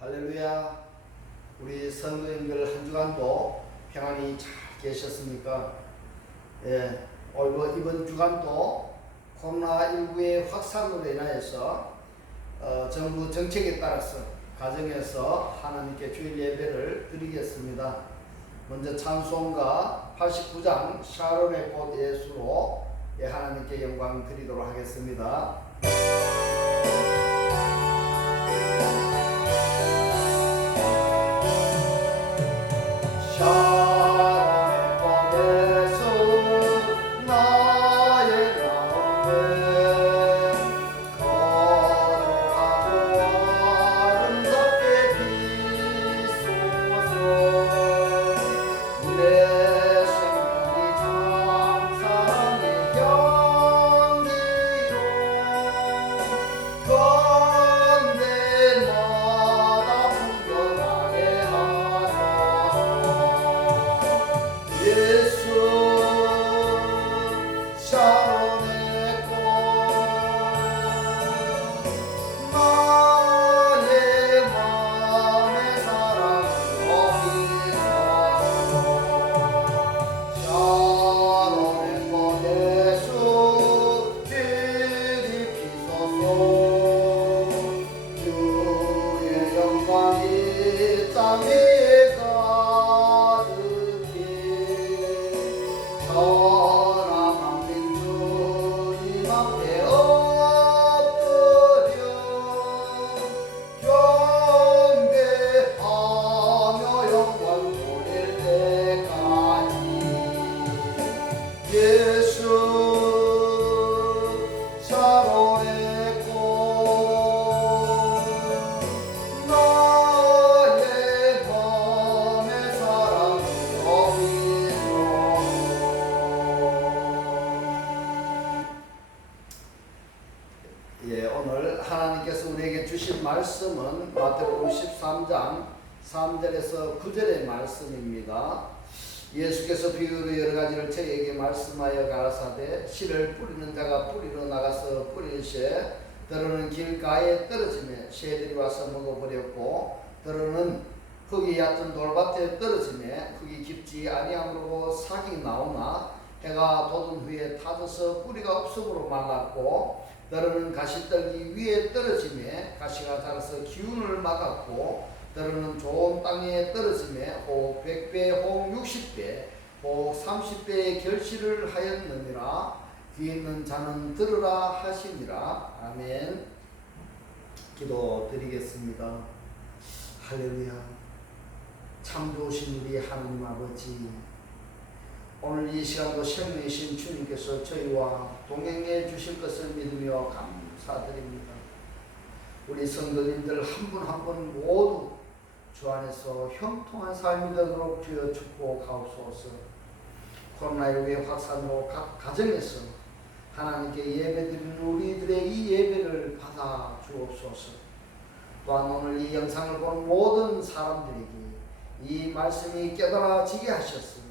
할렐루야. 우리 성도님들 한 주간도 평안히 잘 계셨습니까? 예, 이번 주간도 코로나19의 확산으로 인하여서 정부 정책에 따라서 가정에서 하나님께 주일 예배를 드리겠습니다. 먼저 찬송가 89장 샤론의 꽃 예수로 하나님께 영광 드리도록 하겠습니다. 오늘 하나님께서 우리에게 주신 말씀은 마태복음 13장 3절에서 9절의 말씀입니다. 예수께서 비유로 여러 가지를 저희에게 말씀하여 가라사대 씨를 뿌리는 자가 뿌리러 나가서 뿌릴새 더러는 길가에 떨어지매 새들이 와서 먹어버렸고 더러는 흙이 얕은 돌밭에 떨어지매 흙이 깊지 아니함으로 싹이 나오나 해가 돋은 후에 타져서 뿌리가 없음으로 말랐고 더러는 가시떨기 위에 떨어지매 가시가 자라서 기운을 막았고 더러는 좋은 땅에 떨어지매 혹 100배 혹 60배 혹 30배의 결실을 하였느니라. 귀 있는 자는 들으라 하시니라. 아멘. 기도드리겠습니다. 할렐루야. 참 좋으신 우리 하나님 아버지, 오늘 이 시간도 생명이신 주님께서 저희와 동행해 주실 것을 믿으며 감사드립니다. 우리 성도님들 한 분 한 분 모두 주 안에서 형통한 삶이 되도록 주여 축복하옵소서. 코로나19의 확산으로 각 가정에서 하나님께 예배드리는 우리들의 이 예배를 받아 주옵소서. 또한 오늘 이 영상을 본 모든 사람들에게 이 말씀이 깨달아지게 하셨으며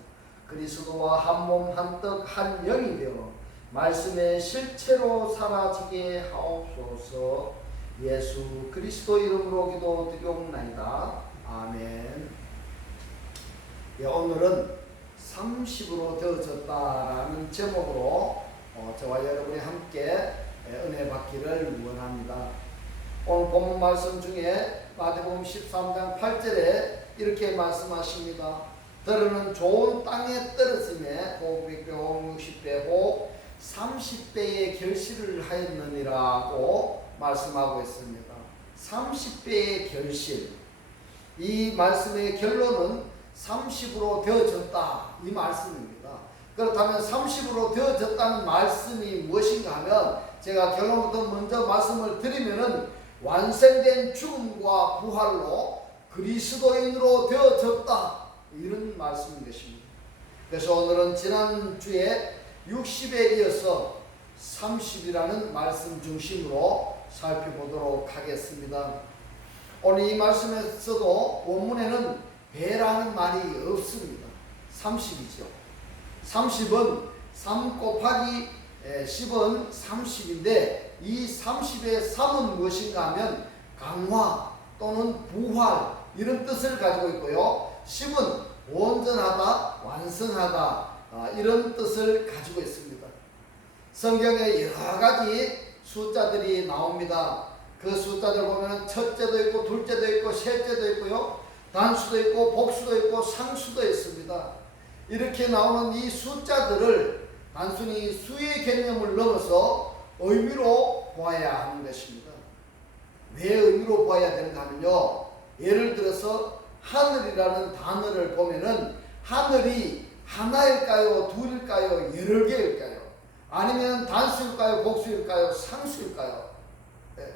그리스도와 한 몸 한 떡 한 영이 되어 말씀의 실체로 사라지게 하옵소서. 예수 그리스도 이름으로 기도드리옵나이다. 아멘. 오늘은 30으로 되어졌다라는 제목으로 저와 여러분이 함께 은혜 받기를 원합니다. 오늘 본문 말씀 중에 마태복음 13장 8절에 이렇게 말씀하십니다. 더러는 좋은 땅에 떨어지매 혹 100배 혹 60배 혹 30배의 결실을 하였느니라고 말씀하고 있습니다. 30배의 결실. 이 말씀의 결론은 30으로 되어졌다 이 말씀입니다. 그렇다면 30으로 되어졌다는 말씀이 무엇인가 하면 제가 결론부터 먼저 말씀을 드리면은 완성된 죽음과 부활로 그리스도인으로 되어졌다 이런 말씀인 것입니다. 그래서 오늘은 지난주에 60에 이어서 30이라는 말씀 중심으로 살펴보도록 하겠습니다. 오늘 이 말씀에서도 본문에는 배라는 말이 없습니다. 30이죠. 30은 3 곱하기 10은 30인데 이 30의 3은 무엇인가 하면 강화, 또는 부활 이런 뜻을 가지고 있고요. 십은 온전하다, 완성하다 이런 뜻을 가지고 있습니다. 성경에 여러 가지 숫자들이 나옵니다. 그 숫자들 보면 첫째도 있고 둘째도 있고 셋째도 있고요. 단수도 있고 복수도 있고 상수도 있습니다. 이렇게 나오는 이 숫자들을 단순히 수의 개념을 넘어서 의미로 보아야 하는 것입니다. 왜 의미로 보아야 되는가 하면요. 예를 들어서 하늘이라는 단어를 보면은 하늘이 하나일까요? 둘일까요? 여러 개일까요? 아니면 단수일까요? 복수일까요? 상수일까요? 네.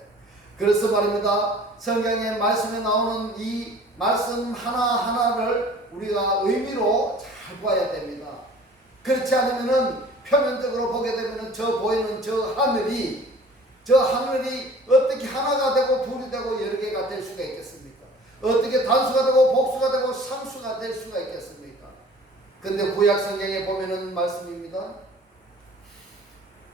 그래서 말입니다. 성경의 말씀에 나오는 이 말씀 하나하나를 우리가 의미로 잘 봐야 됩니다. 그렇지 않으면은 표면적으로 보게 되면은 저 보이는 저 하늘이 어떻게 하나가 되고 둘이 되고 여러 개가 될 수가 있겠습니까? 어떻게 단수가 되고 복수가 되고 상수가 될 수가 있겠습니까? 근데 구약 성경에 보면은 말씀입니다.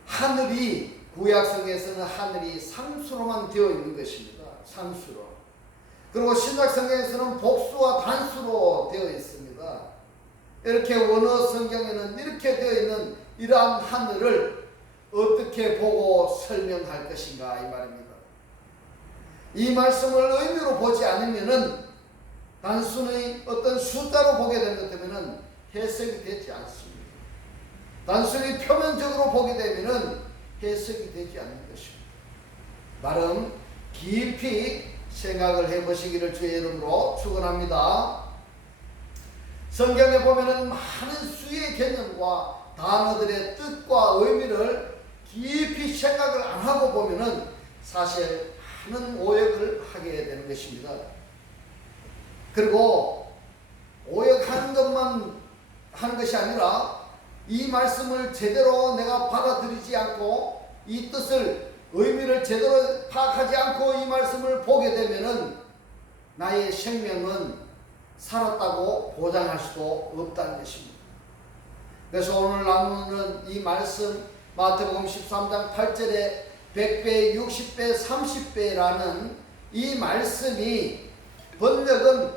하늘이 구약 성경에서는 하늘이 상수로만 되어 있는 것입니다. 상수로. 그리고 신약 성경에서는 복수와 단수로 되어 있습니다. 이렇게 원어 성경에는 이렇게 되어 있는 이러한 하늘을 어떻게 보고 설명할 것인가 이 말입니다. 이 말씀을 의미로 보지 않으면은 단순히 어떤 숫자로 보게 된 것 때문에는 해석이 되지 않습니다. 단순히 표면적으로 보게 되면은 해석이 되지 않는 것입니다. 나름 깊이 생각을 해보시기를 주의 이름으로 축원합니다. 성경에 보면은 많은 수의 개념과 단어들의 뜻과 의미를 깊이 생각을 안 하고 보면은 사실 많은 오역을 하게 되는 것입니다. 그리고 오역하는 것만 하는 것이 아니라 이 말씀을 제대로 내가 받아들이지 않고 이 뜻을 의미를 제대로 파악하지 않고 이 말씀을 보게 되면은 나의 생명은 살았다고 보장할 수도 없다는 것입니다. 그래서 오늘 나누는 이 말씀 마태복음 13장 8절에 100배, 60배, 30배라는 이 말씀이 번역은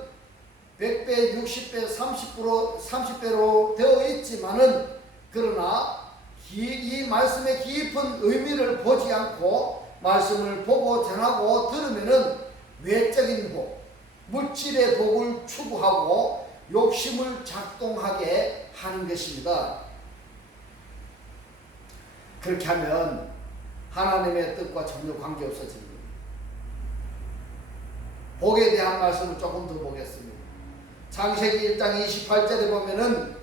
100배, 60배, 30배로 되어 있지만은 그러나 이 말씀의 깊은 의미를 보지 않고 말씀을 보고 전하고 들으면은 외적인 복, 물질의 복을 추구하고 욕심을 작동하게 하는 것입니다. 그렇게 하면 하나님의 뜻과 전혀 관계없어집니다. 복에 대한 말씀을 조금 더 보겠습니다. 창세기 1장 28절에 보면은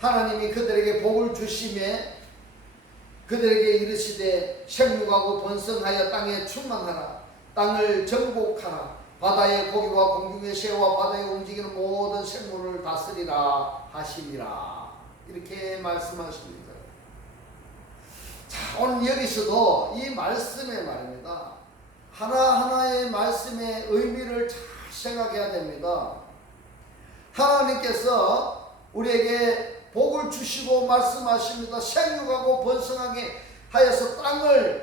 하나님이 그들에게 복을 주시매 그들에게 이르시되 생육하고 번성하여 땅에 충만하라. 땅을 정복하라. 바다의 고기와 공중의 새와 바다에 움직이는 모든 생물을 다스리라 하시니라. 이렇게 말씀하십니다. 자, 오늘 여기서도 이 말씀에 말입니다. 하나하나의 말씀의 의미를 잘 생각해야 됩니다. 하나님께서 우리에게 복을 주시고 말씀하십니다. 생육하고 번성하게 하여서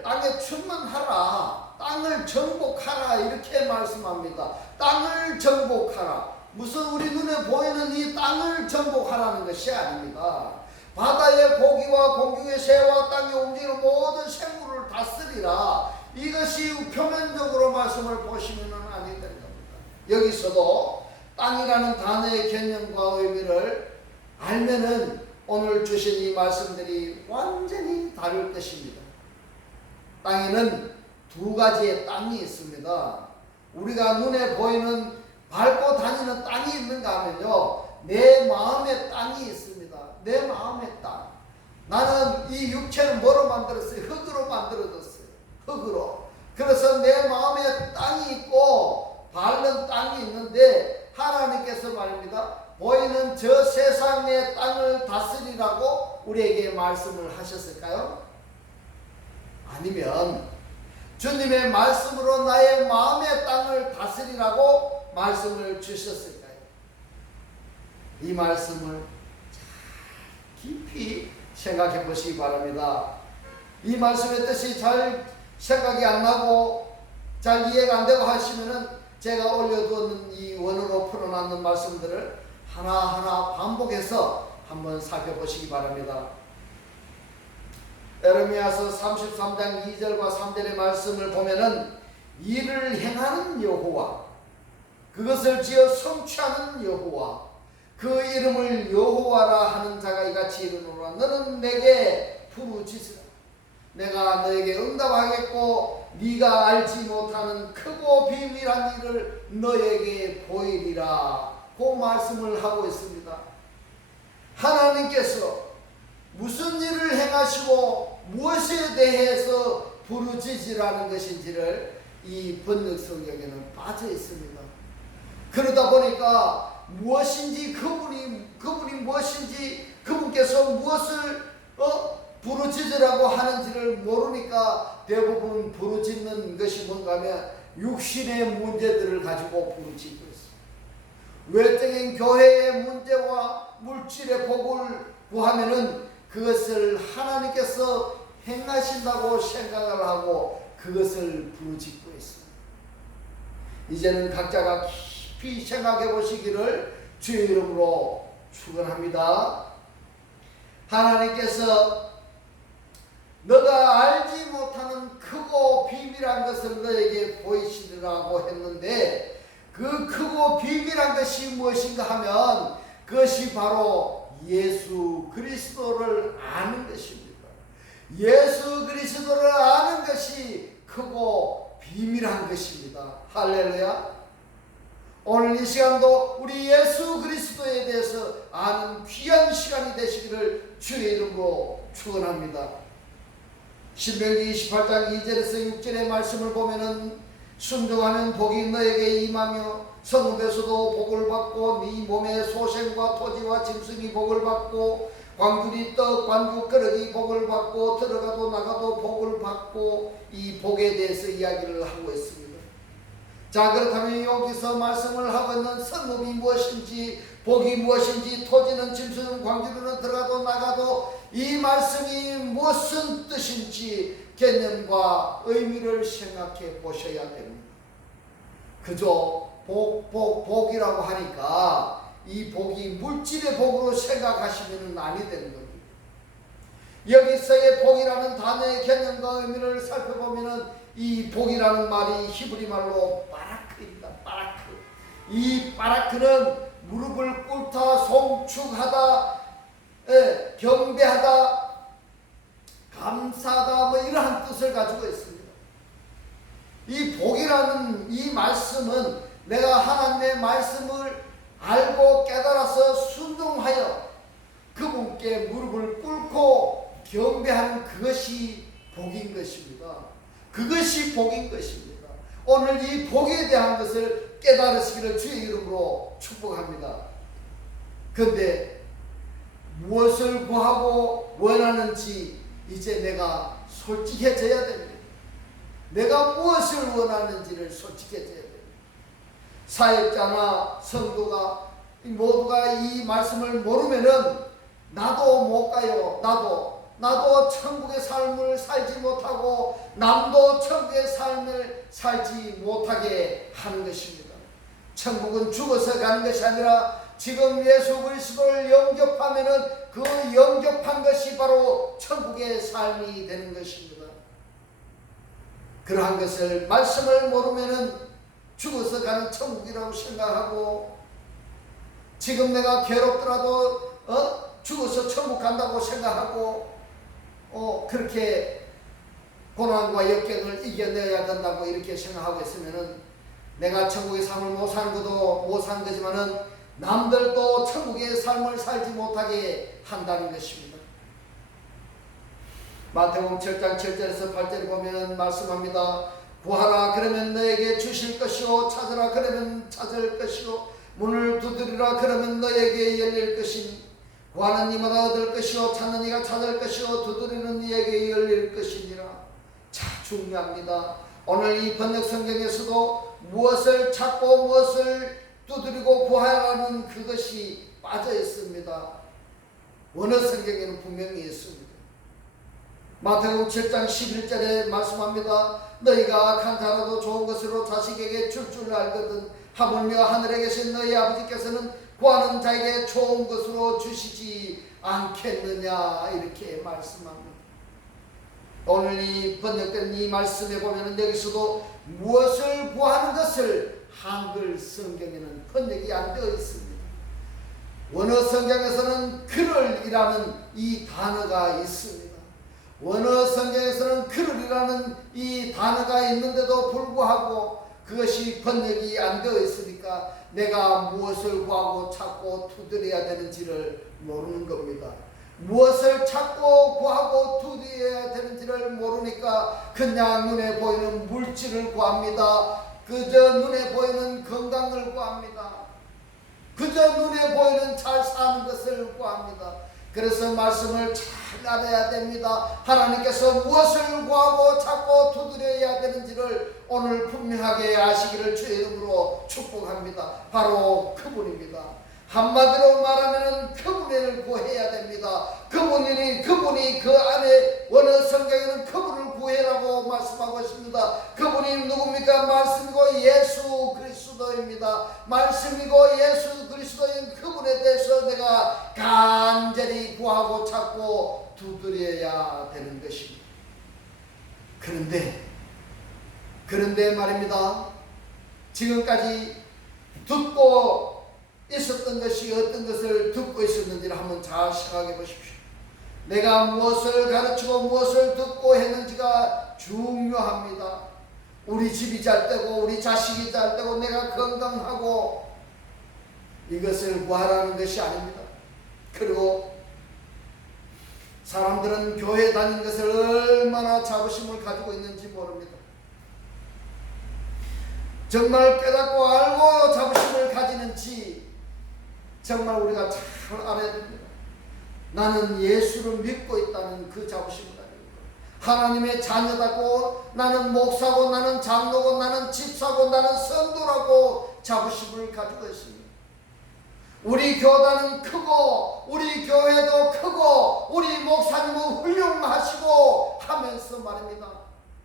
땅에 충만하라. 땅을 정복하라. 이렇게 말씀합니다. 땅을 정복하라. 무슨 우리 눈에 보이는 이 땅을 정복하라는 것이 아닙니다. 바다의 고기와 공중의 새와 땅에 움직이는 모든 생물을 다스리라. 이것이 표면적으로 말씀을 보시면 아니 되는 겁니다. 여기서도 땅이라는 단어의 개념과 의미를 알면은 오늘 주신 이 말씀들이 완전히 다를 것입니다. 땅에는 두 가지의 땅이 있습니다. 우리가 눈에 보이는 밟고 다니는 땅이 있는가 하면요, 내 마음의 땅이 있습니다. 내 마음의 땅. 나는 이 육체를 뭐로 만들었어요? 흙으로 만들어졌어요. 흙으로. 그래서 내 마음에 땅이 있고 밟는 땅이 있는데 하나님께서 말입니다. 보이는 저 세상의 땅을 다스리라고 우리에게 말씀을 하셨을까요? 아니면 주님의 말씀으로 나의 마음의 땅을 다스리라고 말씀을 주셨을까요? 이 말씀을 잘 깊이 생각해 보시기 바랍니다. 이 말씀의 뜻이 잘 생각이 안 나고 잘 이해가 안 되고 하시면은 제가 올려두었는 이 원어로 풀어놨는 말씀들을 하나하나 반복해서 한번 살펴보시기 바랍니다. 에레미야서 33장 2절과 3절의 말씀을 보면은 이를 행하는 여호와, 그것을 지어 성취하는 여호와, 그 이름을 여호와라 하는 자가 이같이 이르노라. 너는 내게 부르짖으라. 내가 너에게 응답하겠고 네가 알지 못하는 크고 비밀한 일을 너에게 보이리라. 그 말씀을 하고 있습니다. 하나님께서 무슨 일을 행하시고 무엇에 대해서 부르짖으라는 것인지를 이 번역 성경에는 빠져 있습니다. 그러다 보니까 무엇인지 그분이 무엇인지 그분께서 무엇을 부르짖으라고 하는지를 모르니까 대부분 부르짖는 것이 뭔가 하면 육신의 문제들을 가지고 부르짖고 있습니다. 외적인 교회의 문제와 물질의 복을 구하면은 그것을 하나님께서 행하신다고 생각을 하고 그것을 부르짖고 있습니다. 이제는 각자가 깊이 생각해 보시기를 주의 이름으로 축원합니다. 하나님께서 너가 알지 못하는 크고 비밀한 것을 너에게 보이시리라고 했는데, 그 크고 비밀한 것이 무엇인가 하면 그것이 바로 예수 그리스도를 아는 것입니다. 예수 그리스도를 아는 것이 크고 비밀한 것입니다. 할렐루야. 오늘 이 시간도 우리 예수 그리스도에 대해서 아는 귀한 시간이 되시기를 주의 이름으로 축원합니다. 신명기 28장 2절에서 6절의 말씀을 보면은 순종하면 복이 너에게 임하며 성읍에서도 복을 받고 네 몸의 소생과 토지와 짐승이 복을 받고 광주리 떡 관주 그릇이 복을 받고 들어가도 나가도 복을 받고, 이 복에 대해서 이야기를 하고 있습니다. 자, 그렇다면 여기서 말씀을 하고 있는 성읍이 무엇인지 복이 무엇인지 토지는 짐승은 광주리는 들어가도 나가도 이 말씀이 무슨 뜻인지 개념과 의미를 생각해 보셔야 됩니다. 그저 복이라고 하니까 이 복이 물질의 복으로 생각하시면 아니 되는 겁니다. 여기서의 복이라는 단어의 개념과 의미를 살펴보면 이 복이라는 말이 히브리 말로 바라크입니다. 바라크. 이 바라크는 무릎을 꿇다, 송축하다, 경배하다, 감사하다, 이러한 뜻을 가지고 있습니다. 이 복이라는 이 말씀은 내가 하나님의 말씀을 알고 깨달아서 순종하여 그분께 무릎을 꿇고 경배하는 그것이 복인 것입니다. 그것이 복인 것입니다. 오늘 이 복에 대한 것을 깨달으시기를 주의 이름으로 축복합니다. 그런데 무엇을 구하고 원하는지 이제 내가 솔직해져야 됩니다. 내가 무엇을 원하는지를 솔직해져야 됩니다. 사역자나 성도가 모두가 이 말씀을 모르면은 나도 못 가요. 나도 천국의 삶을 살지 못하고 남도 천국의 삶을 살지 못하게 하는 것입니다. 천국은 죽어서 가는 것이 아니라 지금 예수 그리스도를 영접하면은 그 영접한 것이 바로 천국의 삶이 되는 것입니다. 그러한 것을 말씀을 모르면은 죽어서 가는 천국이라고 생각하고, 지금 내가 괴롭더라도 죽어서 천국 간다고 생각하고 그렇게 고난과 역경을 이겨내야 된다고 이렇게 생각하고 있으면은 내가 천국의 삶을 못 사는 것도 못 사는 거지만은 남들도 천국의 삶을 살지 못하게 한다는 것입니다. 마태복음 7장 7절에서 8절에 보면 말씀합니다. 구하라 그러면 너에게 주실 것이요, 찾으라 그러면 찾을 것이요, 문을 두드리라 그러면 너에게 열릴 것이니, 구하는 이마다 얻을 것이요, 찾는 이가 찾을 것이요, 두드리는 이에게 열릴 것이니라. 자, 중요합니다. 오늘 이 번역 성경에서도 무엇을 찾고 무엇을 두드리고 구하라는 그것이 빠져 있습니다. 원어 성경에는 분명히 있습니다. 마태복음 7장 11절에 말씀합니다. 너희가 악한 자라도 좋은 것으로 자식에게 줄 줄 알거든 하물며 하늘에 계신 너희 아버지께서는 구하는 자에게 좋은 것으로 주시지 않겠느냐 이렇게 말씀합니다. 오늘 이 번역된 이 말씀에 보면 여기서도 무엇을 구하는 것을 한글 성경에는 번역이 안 되어 있습니다. 원어 성경에서는 그럴이라는 이 단어가 있습니다. 원어 성경에서는 그럴이라는 이 단어가 있는데도 불구하고 그것이 번역이 안 되어 있으니까 내가 무엇을 구하고 찾고 두드려야 되는지를 모르는 겁니다. 무엇을 찾고 구하고 두드려야 되는지를 모르니까 그냥 눈에 보이는 물질을 구합니다. 그저 눈에 보이는 건강을 구합니다. 그저 눈에 보이는 잘 사는 것을 구합니다. 그래서 말씀을 잘 알아야 됩니다. 하나님께서 무엇을 구하고 찾고 두드려야 되는지를 오늘 분명하게 아시기를 주의 이름으로 축복합니다. 바로 그분입니다. 한마디로 말하면 그분을 구해야 됩니다. 그분이 그 안에 원어 성경에는 그분을 구해라고 말씀하고 있습니다. 그분이 누굽니까? 말씀이고 예수 그리스도입니다. 말씀이고 예수 그리스도인 그분에 대해서 내가 간절히 구하고 찾고 두드려야 되는 것입니다. 그런데 말입니다. 지금까지 듣고 있었던 것이 어떤 것을 듣고 있었는지를 한번 잘 생각해 보십시오. 내가 무엇을 가르치고 무엇을 듣고 했는지가 중요합니다. 우리 집이 잘 되고 우리 자식이 잘 되고 내가 건강하고 이것을 구하라는 것이 아닙니다. 그리고 사람들은 교회 다니는 것을 얼마나 자부심을 가지고 있는지 모릅니다. 정말 깨닫고 알고 자부심을 가지는지 정말 우리가 잘 알아야 됩니다. 나는 예수를 믿고 있다는 그 자부심을 가지고 하나님의 자녀다고 나는 목사고 나는 장로고 나는 집사고 나는 성도라고 자부심을 가지고 있습니다. 우리 교단은 크고 우리 교회도 크고 우리 목사님은 훌륭하시고 하면서 말입니다.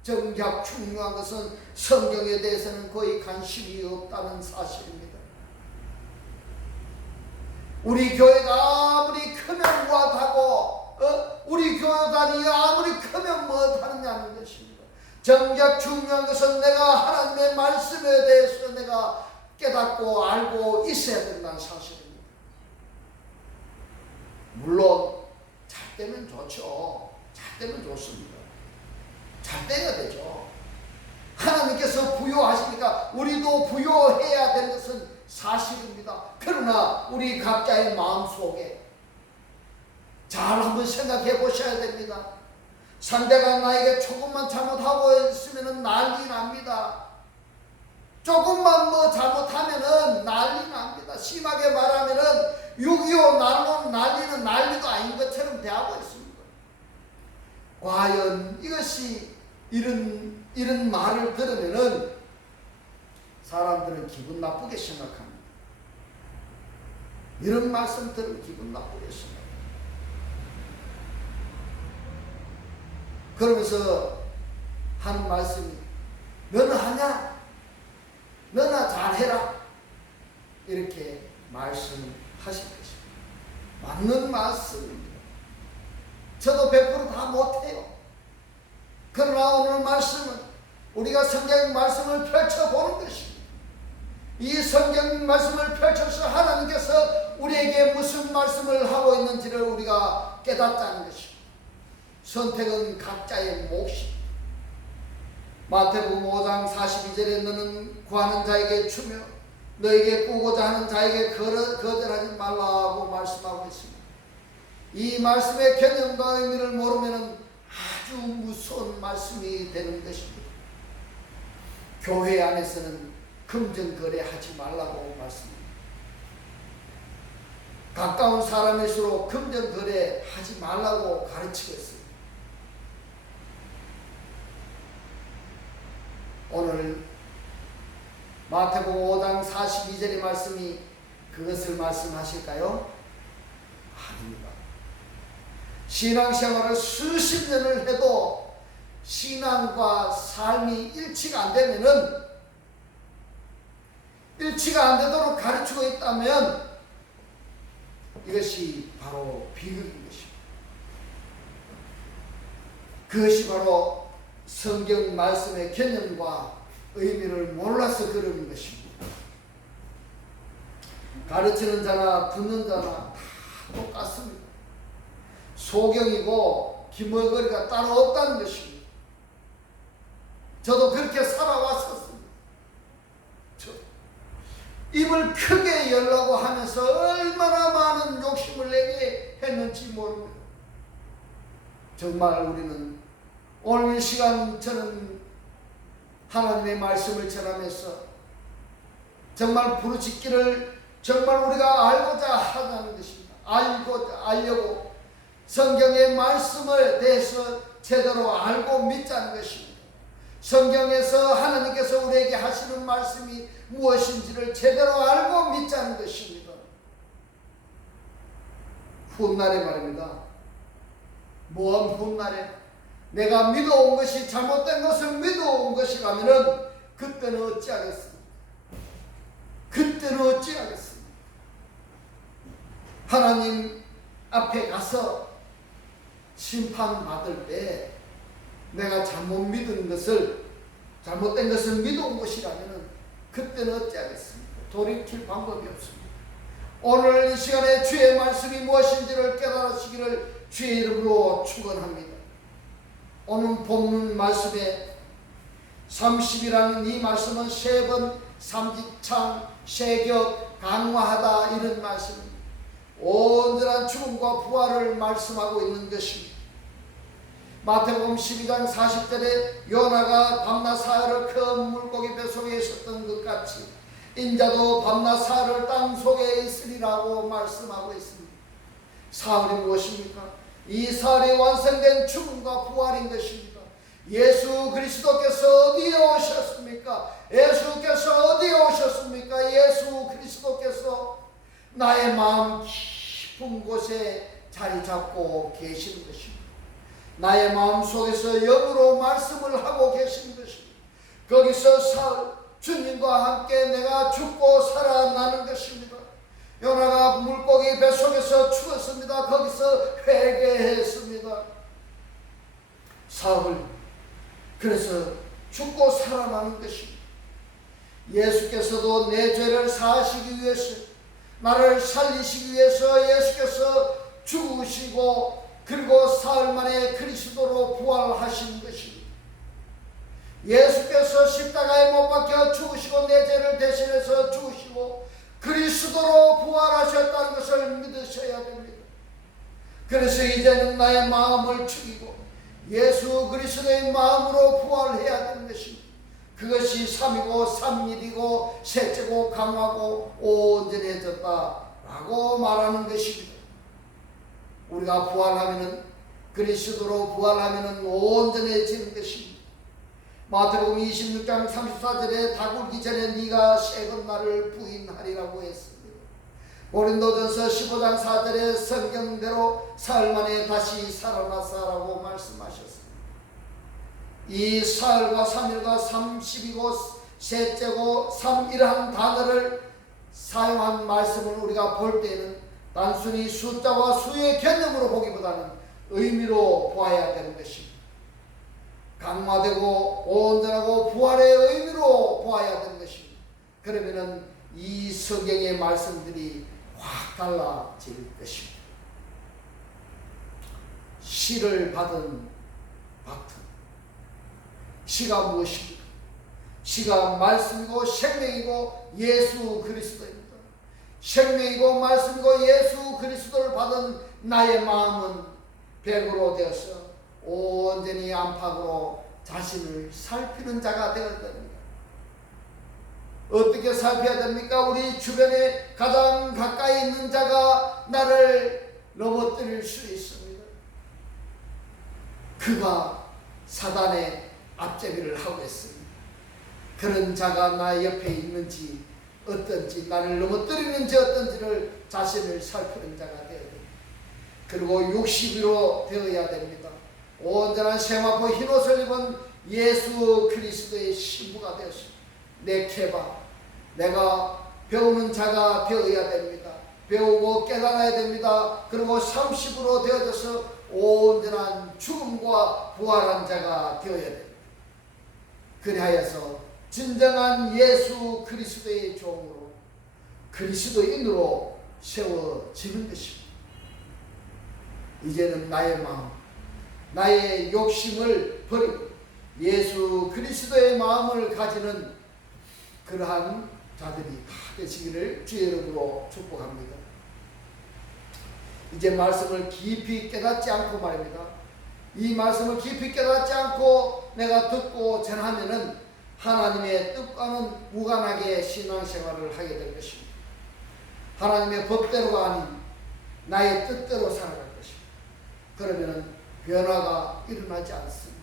정작 중요한 것은 성경에 대해서는 거의 관심이 없다는 사실입니다. 우리 교회가 아무리 크면 무엇하고 우리 교단이 아무리 크면 무엇하느냐는 것입니다. 정작 중요한 것은 내가 하나님의 말씀에 대해서 내가 깨닫고 알고 있어야 된다는 사실입니다. 물론 잘 되면 좋죠. 잘 되면 좋습니다. 잘 돼야 되죠. 하나님께서 부여하시니까 우리도 부여해야 되는 것은 사실입니다. 그러나 우리 각자의 마음속에 잘 한번 생각해 보셔야 됩니다. 상대가 나에게 조금만 잘못하고 있으면 난리 납니다. 조금만 잘못하면 난리 납니다. 심하게 말하면 6.25 날로 난리는 난리도 아닌 것처럼 대하고 있습니다. 과연 이것이 이런 말을 들으면은 사람들은 기분 나쁘게 생각합니다. 이런 말씀 들으면 기분 나쁘게 생각합니다. 그러면서 하는 말씀이 너는 하냐? 너나 잘해라. 이렇게 말씀하실 것입니다. 맞는 말씀입니다. 저도 100% 다 못해요. 그러나 오늘 말씀은 우리가 성경 말씀을 펼쳐보는 것입니다. 이 성경 말씀을 펼쳐서 하나님께서 우리에게 무슨 말씀을 하고 있는지를 우리가 깨닫자는 것입니다. 선택은 각자의 몫입니다. 마태복음 5장 42절에 너는 구하는 자에게 주며 너에게 꾸고자 하는 자에게 거절하지 말라고 말씀하고 있습니다. 이 말씀의 개념과 의미를 모르면 아주 무서운 말씀이 되는 것입니다. 교회 안에서는 금전거래하지 말라고 말씀합니다. 가까운 사람일수록 금전거래하지 말라고 가르치고 있습니다. 오늘 마태복음 5장 42절의 말씀이 그것을 말씀하실까요? 아닙니다. 신앙생활을 수십 년을 해도 신앙과 삶이 일치가 안 되면은, 일치가 안 되도록 가르치고 있다면 이것이 바로 비극인 것입니다. 그것이 바로 성경 말씀의 개념과 의미를 몰라서 그러는 것입니다. 가르치는 자나 듣는 자나 다 똑같습니다. 소경이고 기머거리가 따로 없다는 것입니다. 저도 그렇게 살아왔었습니다. 입을 크게 열라고 하면서 얼마나 많은 욕심을 내게 했는지 모릅니다. 정말 우리는 오늘 이 시간 저는 하나님의 말씀을 전하면서 정말 부르짖기를 정말 우리가 알고자 하다는 것입니다. 알려고 성경의 말씀을 대해서 제대로 알고 믿자는 것입니다. 성경에서 하나님께서 우리에게 하시는 말씀이 무엇인지를 제대로 알고 믿자는 것입니다. 훗날에 말입니다. 먼 훗날에 내가 믿어온 것이 잘못된 것을 믿어온 것이라면 그때는 어찌하겠습니까? 그때는 어찌하겠습니까? 하나님 앞에 가서 심판받을 때 내가 잘못 믿은 것을, 잘못된 것을 믿어온 것이라면 그때는 어찌하겠습니까? 돌이킬 방법이 없습니다. 오늘 이 시간에 주의 말씀이 무엇인지를 깨달으시기를 주의 이름으로 축원합니다. 오늘 본문 말씀에 30이라는 이 말씀은 3번 삼지창, 세격, 강화하다 이런 말씀입니다. 온전한 죽음과 부활을 말씀하고 있는 것입니다. 마태복음 12장 40절에 요나가 밤낮 사흘을 큰 물고기 뱃속에 있었던 것 같이 인자도 밤낮 사흘을 땅속에 있으리라고 말씀하고 있습니다. 사흘이 무엇입니까? 이 사흘이 완성된 죽음과 부활인 것입니다. 예수 그리스도께서 어디에 오셨습니까? 예수께서 어디에 오셨습니까? 예수 그리스도께서 나의 마음 깊은 곳에 자리 잡고 계시는 것입니다. 나의 마음속에서 영으로 말씀을 하고 계신 것입니다. 거기서 사흘 주님과 함께 내가 죽고 살아나는 것입니다. 요나가 물고기 뱃속에서 죽었습니다. 거기서 회개했습니다. 사흘, 그래서 죽고 살아나는 것입니다. 예수께서도 내 죄를 사하시기 위해서, 나를 살리시기 위해서 예수께서 죽으시고 그리고 사흘 만에 그리스도로 부활하신 것입니다. 예수께서 십자가에 못 박혀 죽으시고 내 죄를 대신해서 죽으시고 그리스도로 부활하셨다는 것을 믿으셔야 됩니다. 그래서 이제는 나의 마음을 죽이고 예수 그리스도의 마음으로 부활해야 되는 것입니다. 그것이 3이고 3일이고 셋째고 강하고 온전해졌다라고 말하는 것입니다. 우리가 부활하면은, 그리스도로 부활하면은 온전해지는 것입니다. 마태복음 26장 34절에 다 굴기 전에 네가 세금 나를 부인하리라고 했습니다. 고린도전서 15장 4절에 성경대로 사흘 만에 다시 살아났사라고 말씀하셨습니다. 이 사흘과 3일과 30이고 셋째고 3이라는 단어를 사용한 말씀을 우리가 볼 때는 단순히 숫자와 수의 개념으로 보기보다는 의미로 보아야 되는 것입니다. 강화되고 온전하고 부활의 의미로 보아야 되는 것입니다. 그러면은 이 성경의 말씀들이 확 달라질 것입니다. 시를 받은 바트. 시가 무엇입니까? 시가 말씀이고 생명이고 예수 그리스도입니다. 생명이고 말씀이고 예수 그리스도를 받은 나의 마음은 백으로 되어서 온전히 안팎으로 자신을 살피는 자가 되어야 됩니다. 어떻게 살펴야 됩니까? 우리 주변에 가장 가까이 있는 자가 나를 넘어뜨릴 수 있습니다. 그가 사단의 앞제비를 하고 있습니다. 그런 자가 나 옆에 있는지 어떤지, 나를 넘어뜨리는지 어떤지를 자신을 살피는 자가 되어야 됩니다. 그리고 육식으로 되어야 됩니다. 온전한 세마포 흰옷을 입은 예수 그리스도의 신부가 되었습니다. 네케바, 내가 배우는 자가 되어야 됩니다. 배우고 깨달아야 됩니다. 그리고 30으로 되어져서 온전한 죽음과 부활한 자가 되어야 됩니다. 그리하여서 진정한 예수 그리스도의 종으로 그리스도인으로 세워지는 것입니다. 이제는 나의 마음, 나의 욕심을 버리고 예수 그리스도의 마음을 가지는 그러한 자들이 다 되시기를 주의 이름으로 축복합니다. 이제 말씀을 깊이 깨닫지 않고 말입니다. 이 말씀을 깊이 깨닫지 않고 내가 듣고 전하면은 하나님의 뜻과는 무관하게 신앙생활을 하게 될 것입니다. 하나님의 법대로가 아닌 나의 뜻대로 살아갈 것입니다. 그러면은 변화가 일어나지 않습니다.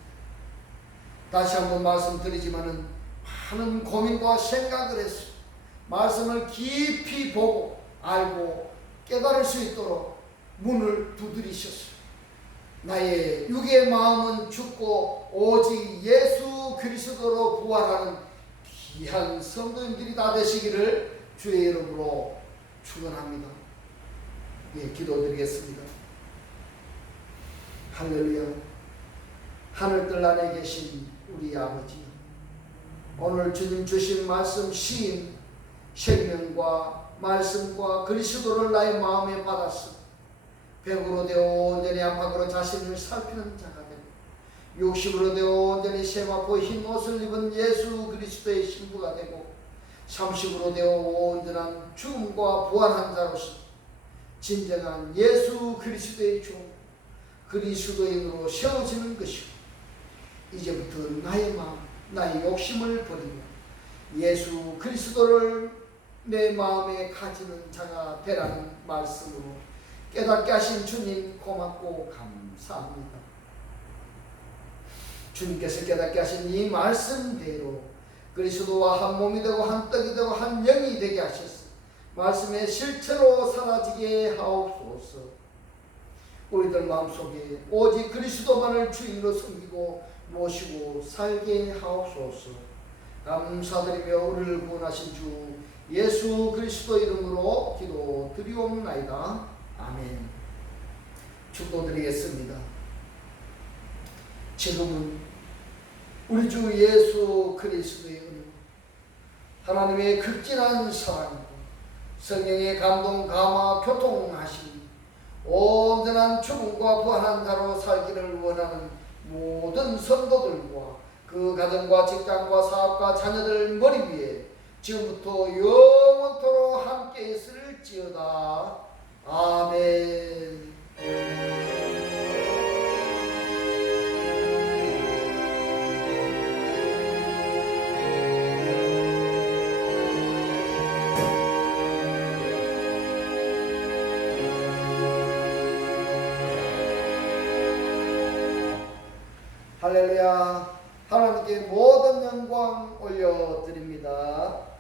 다시 한번 말씀드리지만은 많은 고민과 생각을 했습니다. 말씀을 깊이 보고 알고 깨달을 수 있도록 문을 두드리셨습니다. 나의 육의 마음은 죽고 오직 예수 그리스도로 부활하는 귀한 성도님들이 다 되시기를 주의 이름으로 축원합니다. 예, 기도드리겠습니다. 할렐루야. 하늘들 안에 계신 우리 아버지, 오늘 주님 주신 말씀 시인 생명과 말씀과 그리스도를 나의 마음에 받았습니다. 백으로 되어 온전히 안팎으로 자신을 살피는 자가 되고, 육식으로 되어 온전히 세마포 흰 옷을 입은 예수 그리스도의 신부가 되고, 30으로 되어 온전한 죽음과 부활한 자로서 진정한 예수 그리스도의 종, 그리스도인으로 세워지는 것이고, 이제부터 나의 마음, 나의 욕심을 버리며 예수 그리스도를 내 마음에 가지는 자가 되라는 말씀으로 깨닫게 하신 주님 고맙고 감사합니다. 주님께서 깨닫게 하신 이 말씀대로 그리스도와 한 몸이 되고 한 떡이 되고 한 영이 되게 하셨습니다. 말씀의 실체로 사라지게 하옵소서. 우리들 마음속에 오직 그리스도만을 주인으로 섬기고 모시고 살게 하옵소서. 감사드리며 우리를 구원하신 주 예수 그리스도 이름으로 기도드리옵나이다. 아멘. 축도드리겠습니다. 지금은 우리 주 예수 그리스도의 은혜와 하나님의 극진한 사랑과 성령의 감동 감화 교통하심이 온전한 죽음과 부활한 자로 살기를 원하는 모든 성도들과 그 가정과 직장과 사업과 자녀들 머리 위에 지금부터 영원토록 함께 있을지어다. 아멘. 할렐루야. 하나님께 모든 영광 올려드립니다.